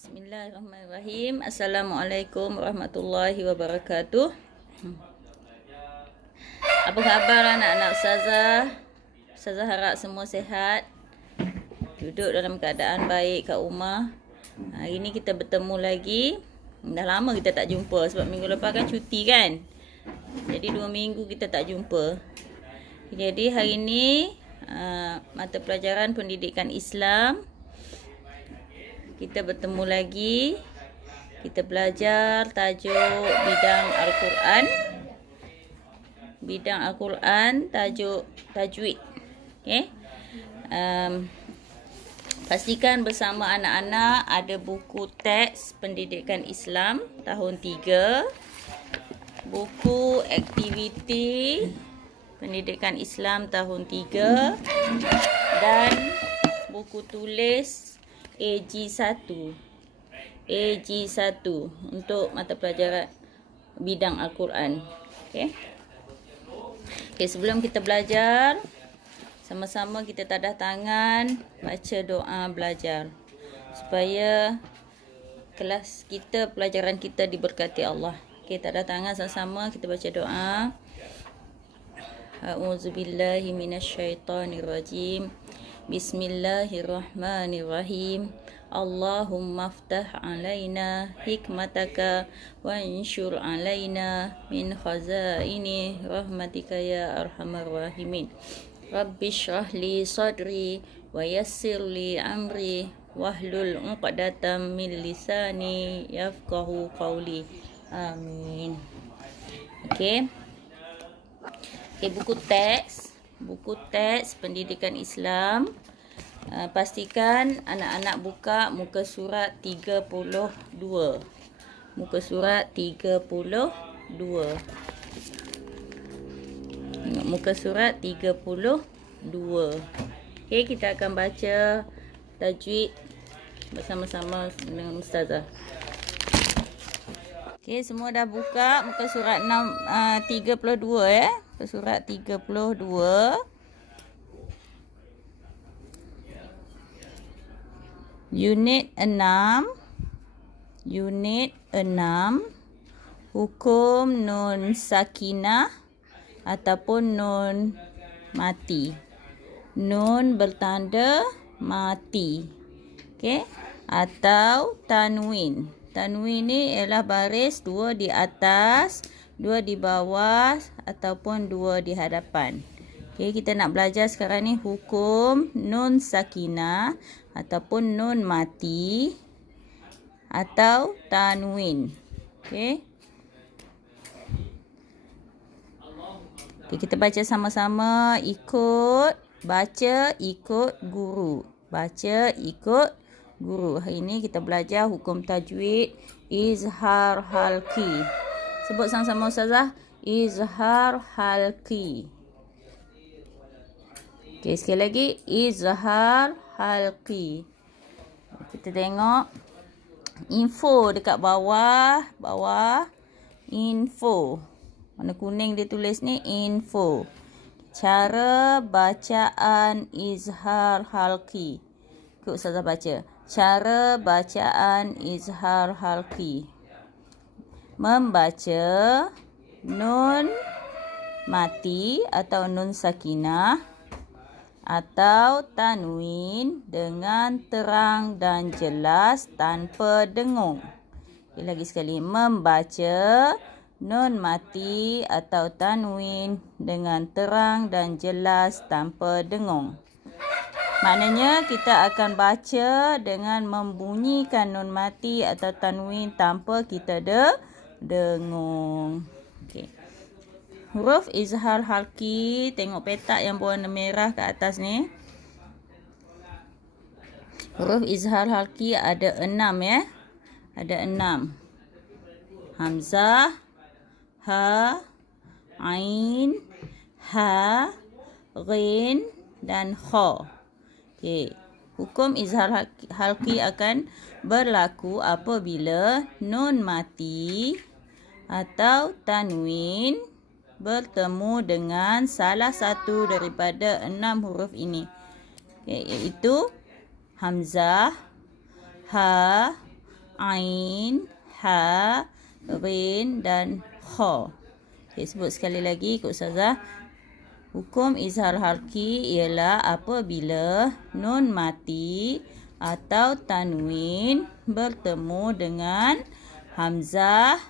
Bismillahirrahmanirrahim. Assalamualaikum warahmatullahi wabarakatuh. Apa khabar anak-anak Ustazah? Ustazah harap semua sihat, duduk dalam keadaan baik kat rumah. Hari ni kita bertemu lagi. Dah lama kita tak jumpa sebab minggu lepas kan cuti kan. Jadi 2 minggu kita tak jumpa. Jadi hari ni mata pelajaran pendidikan Islam, kita bertemu lagi. Kita belajar tajuk bidang Al-Quran. Bidang Al-Quran, tajuk tajwid. Okay? Pastikan bersama anak-anak ada buku teks pendidikan Islam tahun 3, buku aktiviti pendidikan Islam tahun 3, dan buku tulis AG1 untuk mata pelajaran bidang Al-Quran. Okay, sebelum kita belajar, sama-sama kita tadah tangan, baca doa belajar supaya kelas kita, pelajaran kita diberkati Allah. Okay, tadah tangan sama-sama kita baca doa. A'udzubillahi minasyaitonirrajim. Bismillahirrahmanirrahim. Allahumma aftah alaina hikmataka wa insyur alaina min khazaini rahmatika ya arhamar rahimin. Rabbi shrah li sadri wa yassir li amri wahlul 'uqdatam min lisani yafqahu qawli. Amin. Okey. Buku teks pendidikan Islam. Pastikan anak-anak buka muka surat 32. Muka surat 32. Tengok muka surat 32. Okey, kita akan baca tajwid bersama-sama dengan Ustazah. Okey, semua dah buka muka surat 32 ya. Muka surat 32. Unit 6. Hukum nun sakinah ataupun nun mati. Nun bertanda mati. Okey, atau tanwin. Tanwin ni ialah baris 2 di atas, 2 di bawah ataupun 2 di hadapan. Okey, kita nak belajar sekarang ni hukum nun sakinah ataupun nun mati atau tanwin. Okey. Kita baca sama-sama, baca ikut guru. Baca ikut guru. Hari ini kita belajar hukum tajwid izhar halqi. Sebut sama-sama Ustazah. Izhar halqi. Okey, sekali lagi. Izhar halqi. Kita tengok info dekat bawah. Info. Warna kuning dia tulis ni info. Cara bacaan izhar halqi. Ikut Ustazah baca. Cara bacaan izhar halqi. Membaca nun mati atau nun sakinah atau tanwin dengan terang dan jelas tanpa dengung. Okay, lagi sekali. Membaca nun mati atau tanwin dengan terang dan jelas tanpa dengung. Maknanya kita akan baca dengan membunyikan nun mati atau tanwin tanpa kita dengung. Okay. Huruf izhar halqi, tengok petak yang berwarna merah kat atas ni. Huruf izhar halqi ada 6 ya. Ada 6. Hamzah, ha, ain, ha, ghin dan kha. Okey. Hukum izhar halqi akan berlaku apabila nun mati atau tanwin bertemu dengan salah satu daripada 6 huruf ini, iaitu hamzah, ha, ain, ha, rin dan kha. Okay, sebut sekali lagi ikut ustazah. Hukum izhar halki ialah apabila nun mati atau tanwin bertemu dengan hamzah,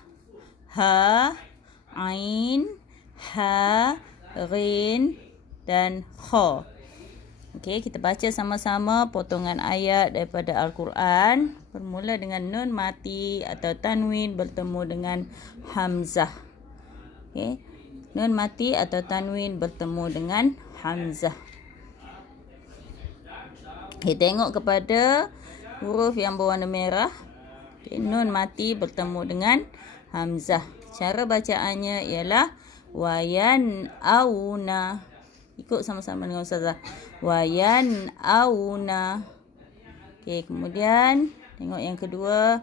ha, ain, ha, rin dan kha. Okey, kita baca sama-sama potongan ayat daripada Al-Quran. Bermula dengan nun mati atau tanwin bertemu dengan hamzah. Okey. Nun mati atau tanwin bertemu dengan hamzah. Okay, tengok kepada huruf yang berwarna merah. Okay, nun mati bertemu dengan hamzah. Cara bacaannya ialah wayan auna. Ikut sama-sama dengan ustazah. Wayan auna. Okay, kemudian tengok yang kedua.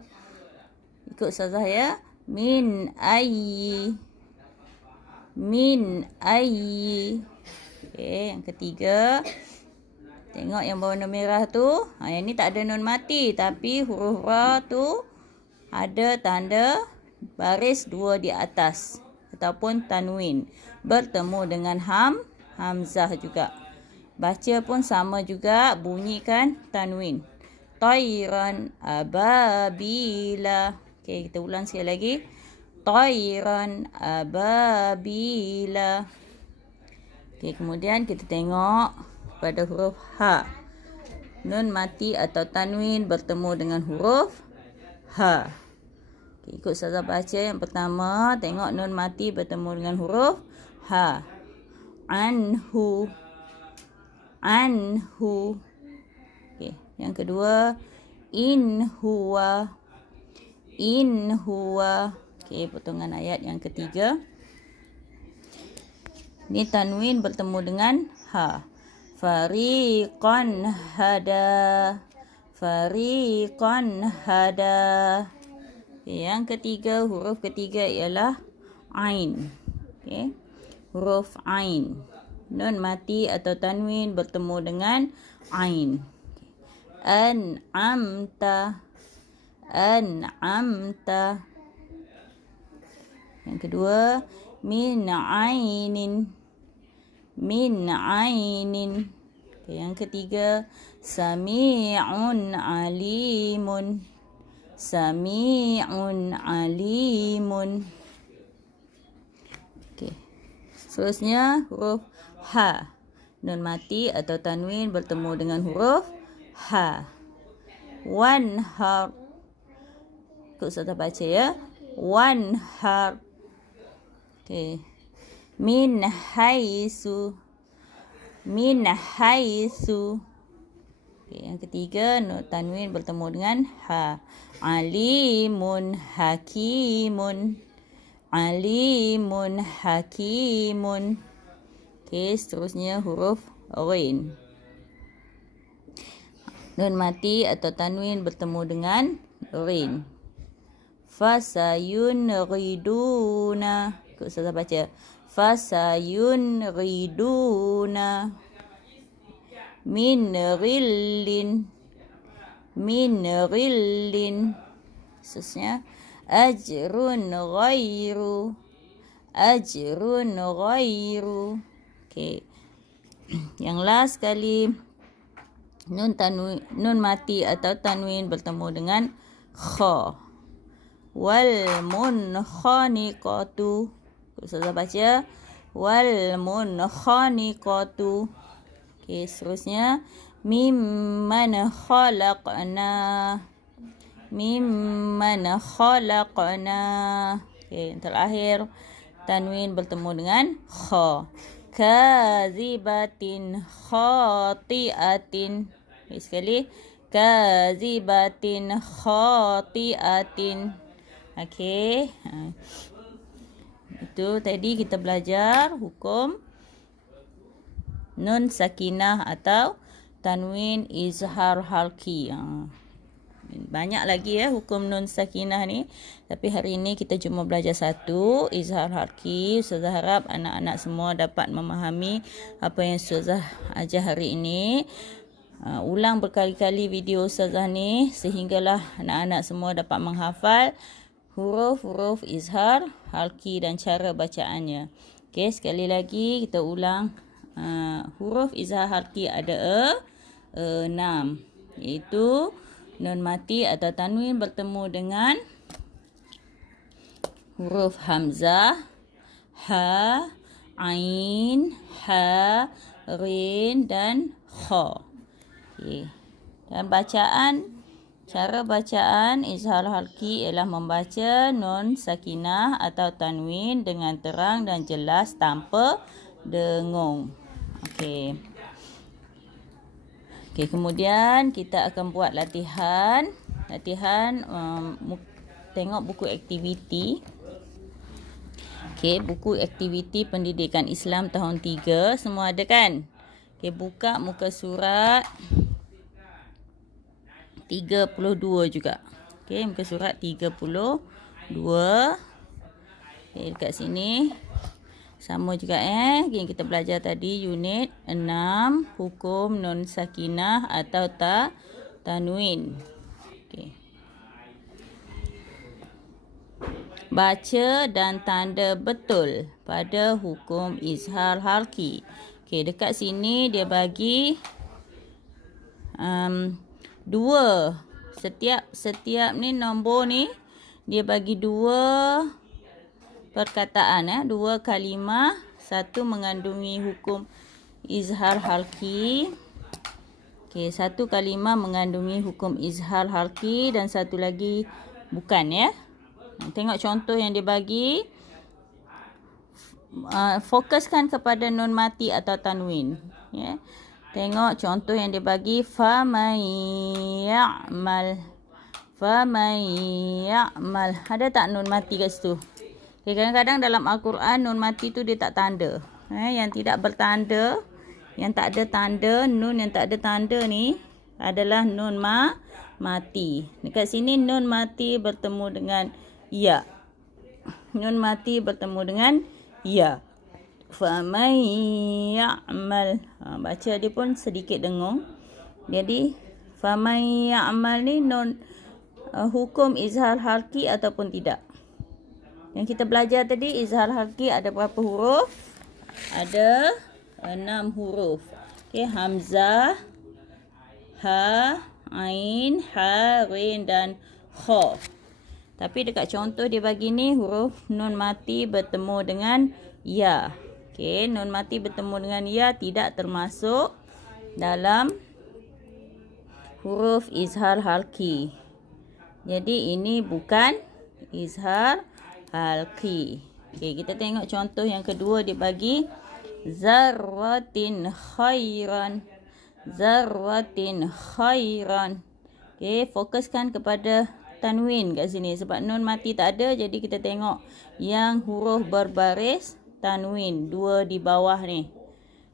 Ikut ustazah ya. Min ayyi. Min ayyi. Okay, yang ketiga. Tengok yang berwarna merah tu. Yang ni tak ada nun mati. Tapi huruf ra tu ada tanda baris 2 di atas. Ataupun tanwin. Bertemu dengan hamzah juga. Baca pun sama juga. Bunyikan tanwin. Tayran ababila. Okay, kita ulang sekali lagi. Tayran ababila. Okay, kemudian kita tengok pada huruf ha. Nun mati atau tanwin bertemu dengan huruf ha. Okay, ikut ustazah baca yang pertama. Tengok nun mati bertemu dengan huruf ha. Anhu. Anhu. Okay, yang kedua. In huwa. In huwa. Okay, potongan ayat yang ketiga. Ni tanwin bertemu dengan ha. Fariqan hada. Fariqan hada. Okay, yang ketiga, huruf ketiga ialah ain. Okay. Huruf ain. Nun mati atau tanwin bertemu dengan ain. An'amta. An'amta. Yang kedua, min ainin. Min ainin. Okay, yang ketiga, sami'un alimun. Sami'un alimun. Okay. Seterusnya, huruf ha. Nun mati atau tanwin bertemu dengan huruf ha. Wanhar. Ikut ustazah baca ya. Wanhar. Okay. Min haisu. Min haisu. Okay, yang ketiga, tanwin bertemu dengan ha. Alimun hakimun. Alimun hakimun. Okay, seterusnya huruf rin. Nun mati atau tanwin bertemu dengan rin. Fasayunriduna. Ikut ustazah baca. Fasayunriduna. Min ghillin. Min ghillin. Seterusnya. Ajrun ghairu. Ajrun ghairu. Okay. Yang last sekali. Nun mati atau tanwin bertemu dengan kha. Wal munkhaniqatu. Ustazah baca. Wal munkhaniqatu. Okay, seterusnya. Mimman khalaqna. Mimman khalaqna. Okay, yang terakhir. Tanwin bertemu dengan kha. Kazibatin khati'atin. Okay, sekali. Kazibatin khati'atin. Okey. Itu tadi kita belajar hukum nun sakinah atau tanwin izhar halki. Banyak lagi ya hukum nun sakinah ni. Tapi hari ini kita cuma belajar satu, izhar halki. Ustazah harap anak-anak semua dapat memahami apa yang Ustazah ajar hari ini. Ulang berkali-kali video Ustazah ni sehinggalah anak-anak semua dapat menghafal huruf-huruf izhar halki dan cara bacaannya. Okey, sekali lagi kita ulang. Huruf izhar halki ada 6, iaitu nun mati atau tanwin bertemu dengan huruf hamzah, ha, ain, ha, rin dan kha. Okay. Dan cara bacaan izhar halki ialah membaca nun sakinah atau tanwin dengan terang dan jelas tanpa dengung. Okey. Okey, kemudian kita akan buat latihan. Tengok buku aktiviti. Okey, buku aktiviti pendidikan Islam tahun 3. Semua ada kan? Okey, buka muka surat 32 juga. Okey, muka surat 32. Okey, dekat sini. Sama juga yang kita belajar tadi, unit 6, hukum nun sakinah atau tanwin. Okey. Baca dan tanda betul pada hukum izhar halki. Okey, dekat sini dia bagi 2. Setiap ni nombor ni dia bagi 2 perkataan, 2 kalimah, satu mengandungi hukum izhar halki. Okey, satu kalimah mengandungi hukum izhar halki dan satu lagi bukan ya. Tengok contoh yang dia bagi. Fokuskan kepada nun mati atau tanwin. Ya. Tengok contoh yang dia bagi. Faman ya'mal. Ada tak nun mati kat situ? Okay, kadang-kadang dalam Al-Quran nun mati tu dia tak tanda. Yang tidak bertanda, yang tak ada tanda, nun yang tak ada tanda ni adalah nun mati. Dekat sini nun mati bertemu dengan ya. Nun mati bertemu dengan ya. Faman ya'mal. Baca dia pun sedikit dengung. Jadi faman ya'mal ni nun hukum izhar halki ataupun tidak. Yang kita belajar tadi izhar halki ada berapa huruf? Ada 6 huruf. Okey, hamzah, ha, ain, ha, rin dan kha. Tapi dekat contoh dia bagi ni huruf nun mati bertemu dengan ya. Okey, nun mati bertemu dengan ya tidak termasuk dalam huruf izhar halki. Jadi ini bukan izhar halki. Okey, kita tengok contoh yang kedua dia bagi zarratin khairan. Zarratin khairan. Okey, fokuskan kepada tanwin kat sini sebab nun mati tak ada, jadi kita tengok yang huruf berbaris tanwin 2 di bawah ni.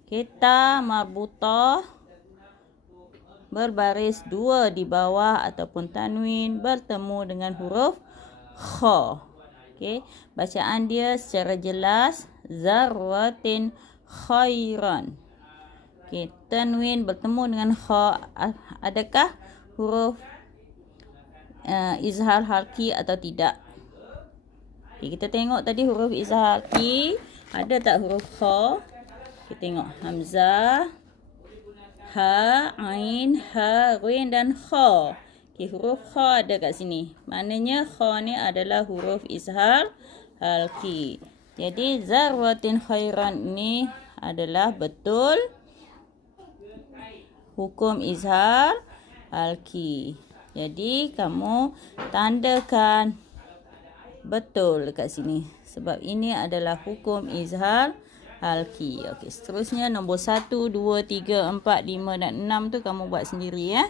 Okey, ta marbutah berbaris 2 di bawah ataupun tanwin bertemu dengan huruf kha. Okey, bacaan dia secara jelas zarratin khairan. Okey, tanwin bertemu dengan kha. Adakah huruf izhar halki atau tidak? Okay, kita tengok tadi huruf izhar halki. Ada tak huruf kha? Kita tengok hamzah, ha, ain, ha, rin dan kha. Okay, huruf kha ada kat sini. Maknanya kha ni adalah huruf izhar halki. Jadi zarratin khairan ni adalah betul hukum izhar halki. Jadi kamu tandakan betul dekat sini sebab ini adalah hukum izhar halki. Okey, seterusnya nombor 1, 2, 3, 4, 5 dan 6 tu kamu buat sendiri ya.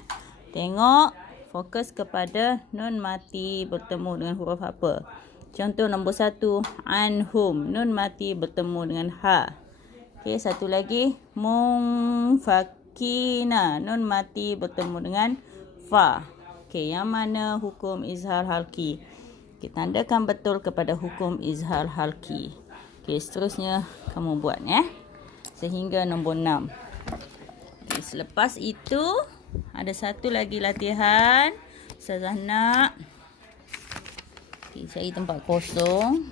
Tengok, fokus kepada nun mati bertemu dengan huruf apa. Contoh nombor 1, anhum, nun mati bertemu dengan ha. Okey, satu lagi munfakina, nun mati bertemu dengan fa. Okey, yang mana hukum izhar halki? Kita tandakan betul kepada hukum izhar halki. Okey, seterusnya kamu buat ya. Sehingga nombor 6. Okey, Selepas itu ada satu lagi latihan. Ustazah nak cari tempat kosong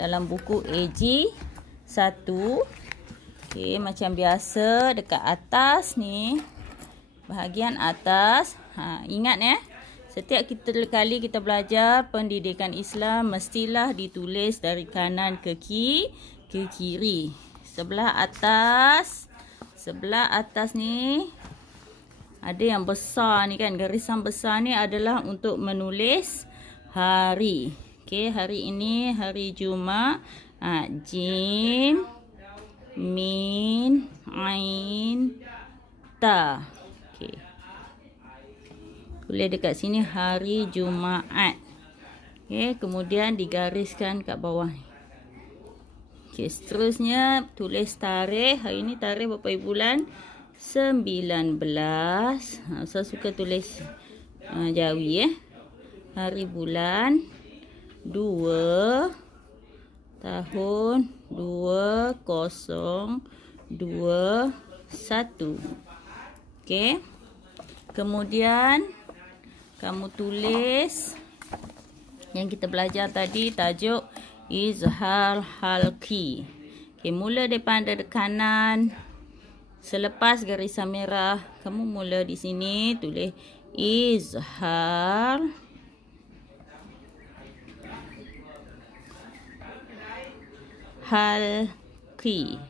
dalam buku AG 1. Macam biasa dekat atas ni, bahagian atas. Ingat setiap kali kita belajar pendidikan Islam mestilah ditulis dari kanan ke kiri. Sebelah atas ni ada yang besar ni kan, garisan besar ni adalah untuk menulis hari. Hari ini hari Jumaat. Jim, Min, Ain, Ta. Tulis dekat sini hari Jumaat. Kemudian digariskan kat bawah ni. Seterusnya tulis tarikh. Hari ni tarikh berapa bulan? 19. Saya suka tulis Jawi Hari bulan 2 tahun 2021. Kemudian kamu tulis yang kita belajar tadi, tajuk izhar halqi. Mula daripada kanan, selepas garisan merah, kamu mula di sini tulis izhar halqi.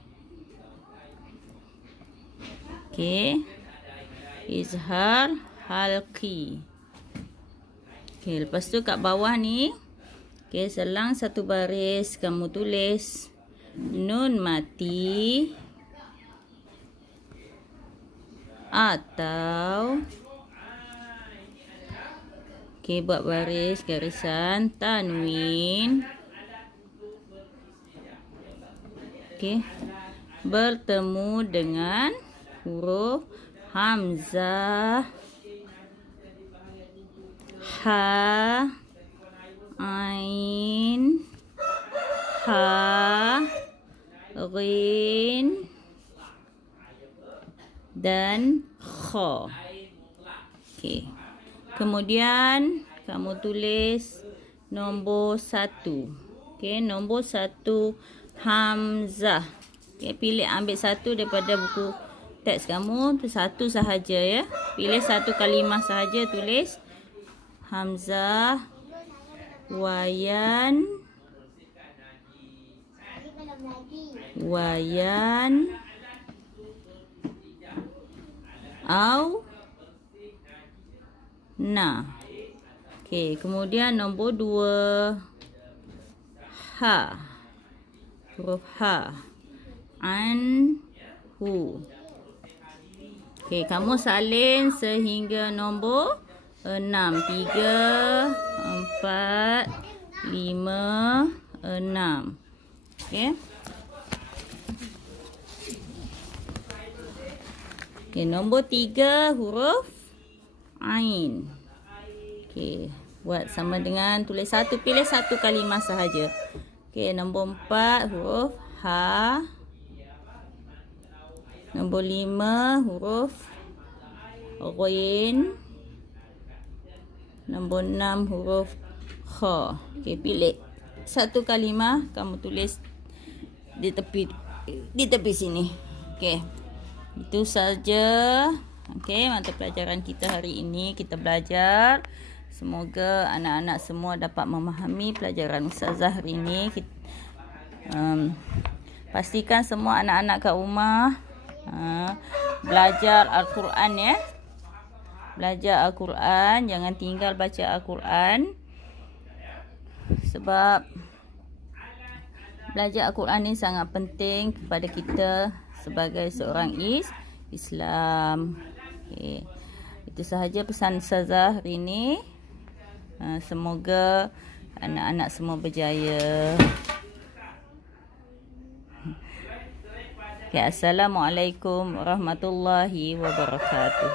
Izhar halqi. Lepas tu kat bawah ni, selang satu baris, kamu tulis nun mati atau buat baris garisan tanwin bertemu dengan huruf hamzah, ha, ain, ha, ghin dan kha. Kemudian kamu tulis nombor 1. Nombor 1 hamzah. Pilih ambil satu daripada buku teks kamu, satu sahaja Pilih satu kalimah sahaja, tulis hamzah, wayan, au, na. Kemudian nombor 2 ha, huruf ha, an, hu. Kamu salin sehingga nombor 6. 3, 4, 5, 6. Nombor 3 huruf ain. Buat sama dengan tulis satu, pilih satu kalimah sahaja. Nombor 4 huruf ha. Nombor 5 huruf ghin. Nombor 6 huruf kha. Pilih satu kalimah, kamu tulis di tepi sini. Itu saja. Mata pelajaran kita hari ini kita belajar. Semoga anak-anak semua dapat memahami pelajaran Ustazah hari ini. Pastikan semua anak-anak kat rumah belajar Al-Quran Belajar Al-Quran, jangan tinggal baca Al-Quran. Sebab belajar Al-Quran ni sangat penting kepada kita sebagai seorang Islam. Itu sahaja pesan Ustazah hari ini. Semoga anak-anak semua berjaya. Assalamualaikum warahmatullahi wabarakatuh.